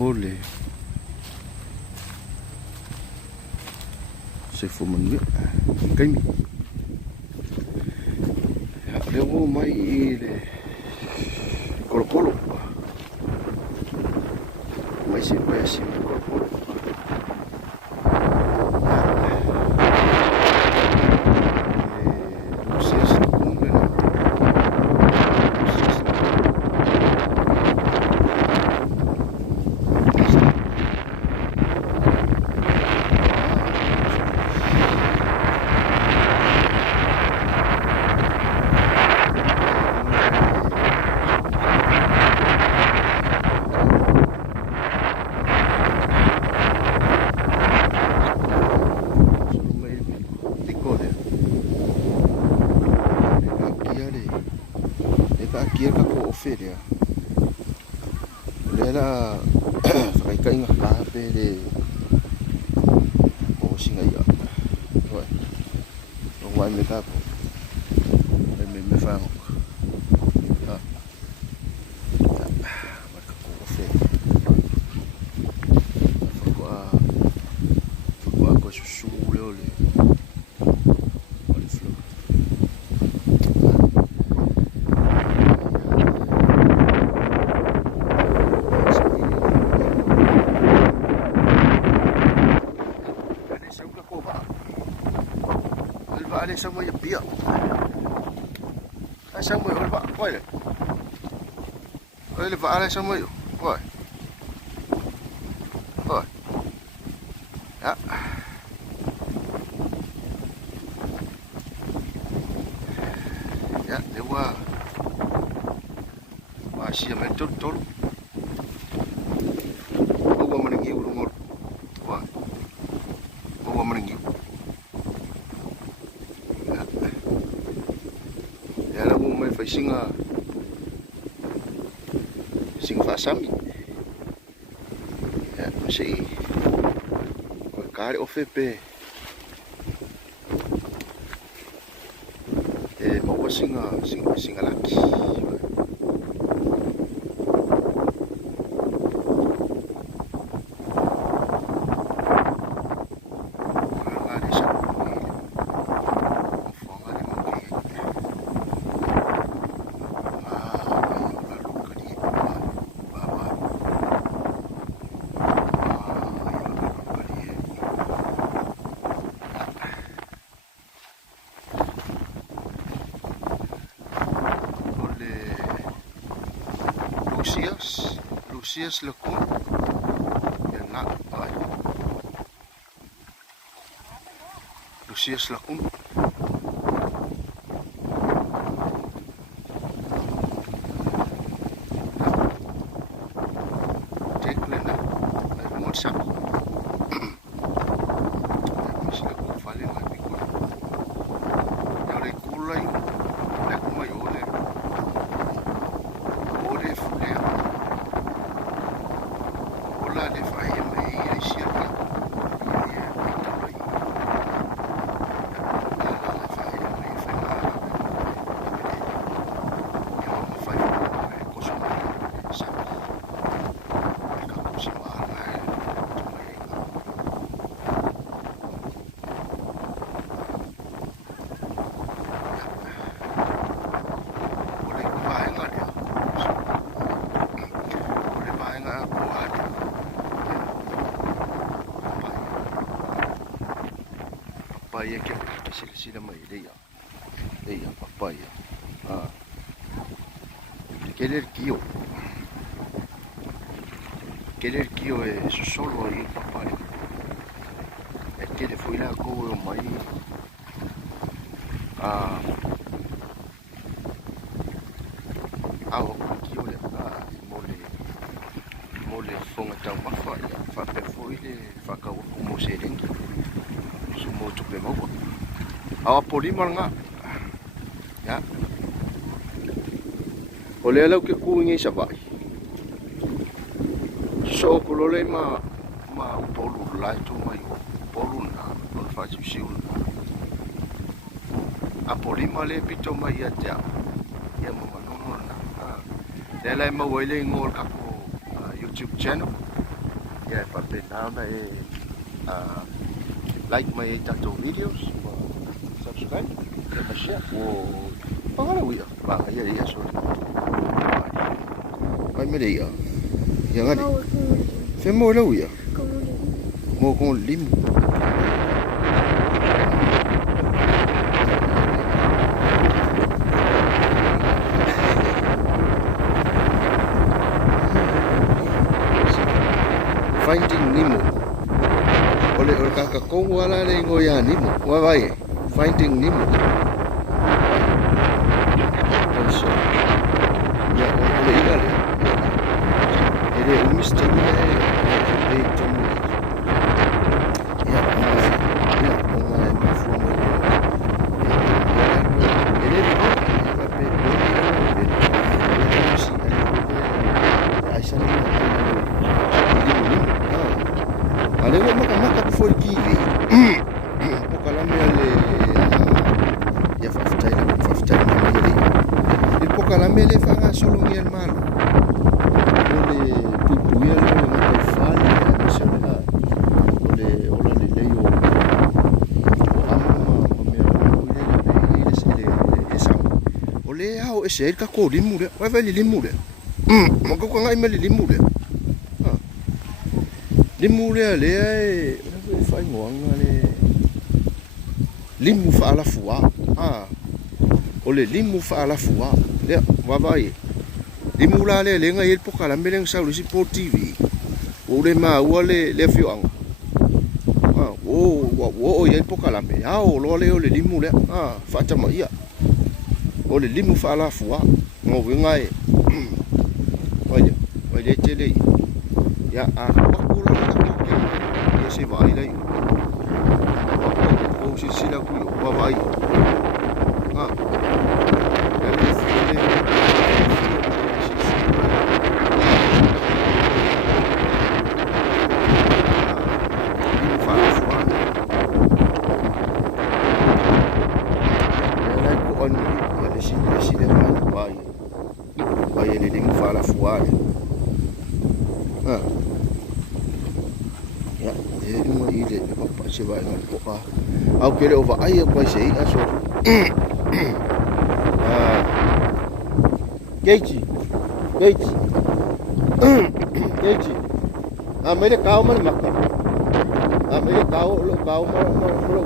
Uli se fuman kami le wo mai le kolokolo mai se vai assim kolokolo kia ka ko oferia lela kai kai nga pa pele o singa ya oi no vai me tapo me fa ha marca ko oferia fa ko su le ole ada sama ya biar. Sama ya lepas, koi le. Koi lepas ada sama ya, koi. Koi. Ya. Ya, dewa. Masih main tol. Bawa meninggi urung. Koi. Bawa meninggi. Fai singa fasami ya masih kare ofepe mau singa laki Lucius lekun yang nak baik Lucius lekun cek lena rumah siap masih lekun valen lagi kurang dari kulai lekun mai oleh fulia la le fai mai ai cerca papaya que sila mai leia papaya querer kio é solo aí papaya é que ele foi lá com o mai o kio le mole fonga tau mafai fa pe foi le fa ka o mo serengi sumo tu pe mo awa polima nga ya ole lau ke kuingi sa vai so kulole ma polu lai tu mai polu na on fa siu a polima le pito mai ya ya mo no na le lai ma wele ngol ka ko YouTube channel ia e whapenana like mai tatou videos, subscribe, e share o pangala wia ba ia sorry mai me ia ia ngani fe mo la wia mo con limu Finding Nemo. Ole kaka kong wala na ingo ya Nemo. Wawai. Finding Nemo. Also. Ya ole igale. Ele umiste ni e tomu. Ya ona e mafumo. Ele ni va pe Alego maka before kiwi. Pokalame ale ya faftaila mele. Il pokalame le fanga solo ngi al malo. Ole pupuia le ngata fali se le ole ola le leyo. Ole ao ese ka ko limure. Wa veli limure. Mako ko ngai mele limure. Limure le ai fai ngoanga le limu fa ala fua ole limu fa ala fua le wavai limu la le nga il pokala meleng sa lu si po TV ole ma ole le fioanga o il pokala me o lo le ole limu le fa tama ia ole limu fa ala fua ngo ngai vai le tele ya se vai lei o si sila ku wa vai vai ele nem fala fuare ya ele mo ile papa se vai ngal poka au kele ova ai ko sei aso Geiji mere kau man makka mere kau lo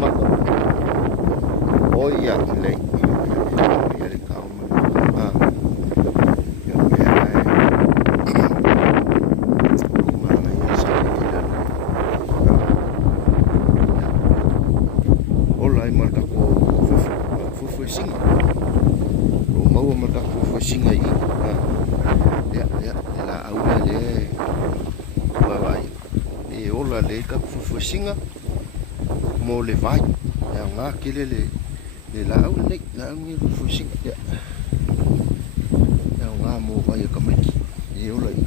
makka oh iya le mere kau man singa o mau mata ko singa i ya la aula le vai e ola le ka fu singa mo le vai ya nga kile le la aula le la ngi fu singa ya nga mo vai ka meki e ola i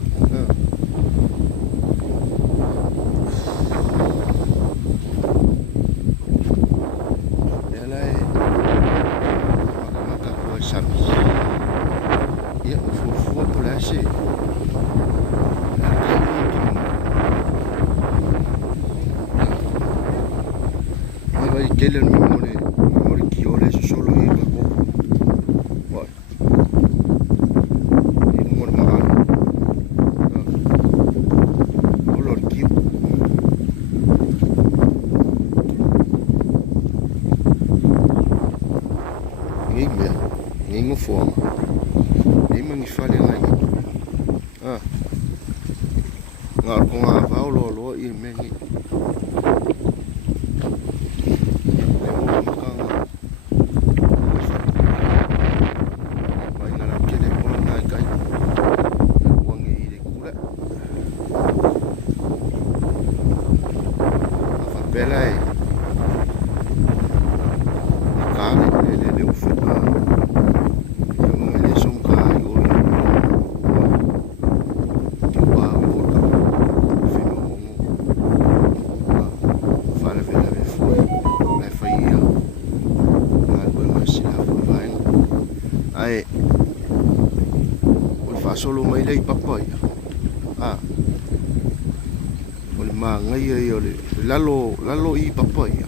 ya fu polase vai kele no memori que ora solo ir ka ko vai e mo ma olor ki ninguém forma nem me fale lá ngar ko nga va lo ir mengi Belai kale le ufuka le sonka yo wa ora fino fale vela le foi le faia algo mais vai ai o fa solo mai lei papai mangai ai o le lalo I papa ia.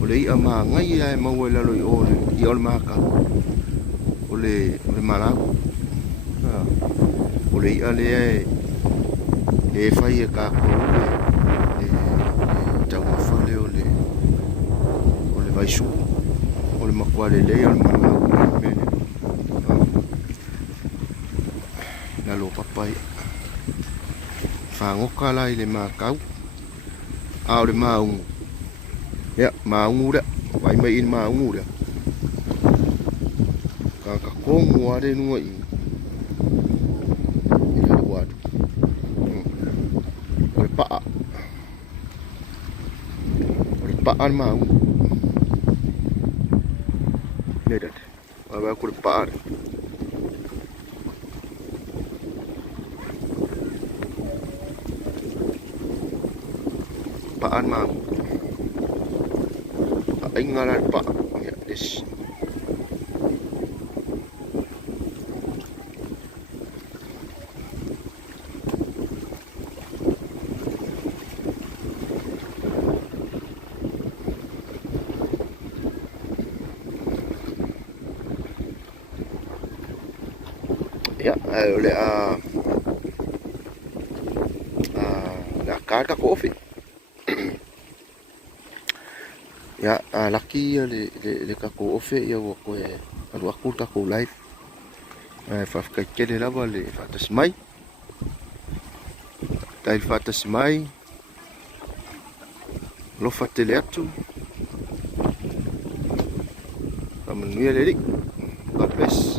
O le ia mangai ai mau e lalo I o le maka. O le malau. O le ia le fai e ka ko le tau mawhale o le vaisu. O le makua le o le malau mene. Lalo papa ia. Whangoka la I le mākau. O le maungu. Ia, maungu rea. Wai mai in maungu rea. Ka kongu are nua I. Ila le wadu. O le paa. O le paa le maungu. Nedate. Wai ko le paa re. Paan mang ay ngalan pa ya this ya ole la carta coffee ya laki le kako ofe ia wa ko e alu aku kako live fa ka kele lava le fatas mai tai fatas mai lo fatele atu amanuia le ri kapes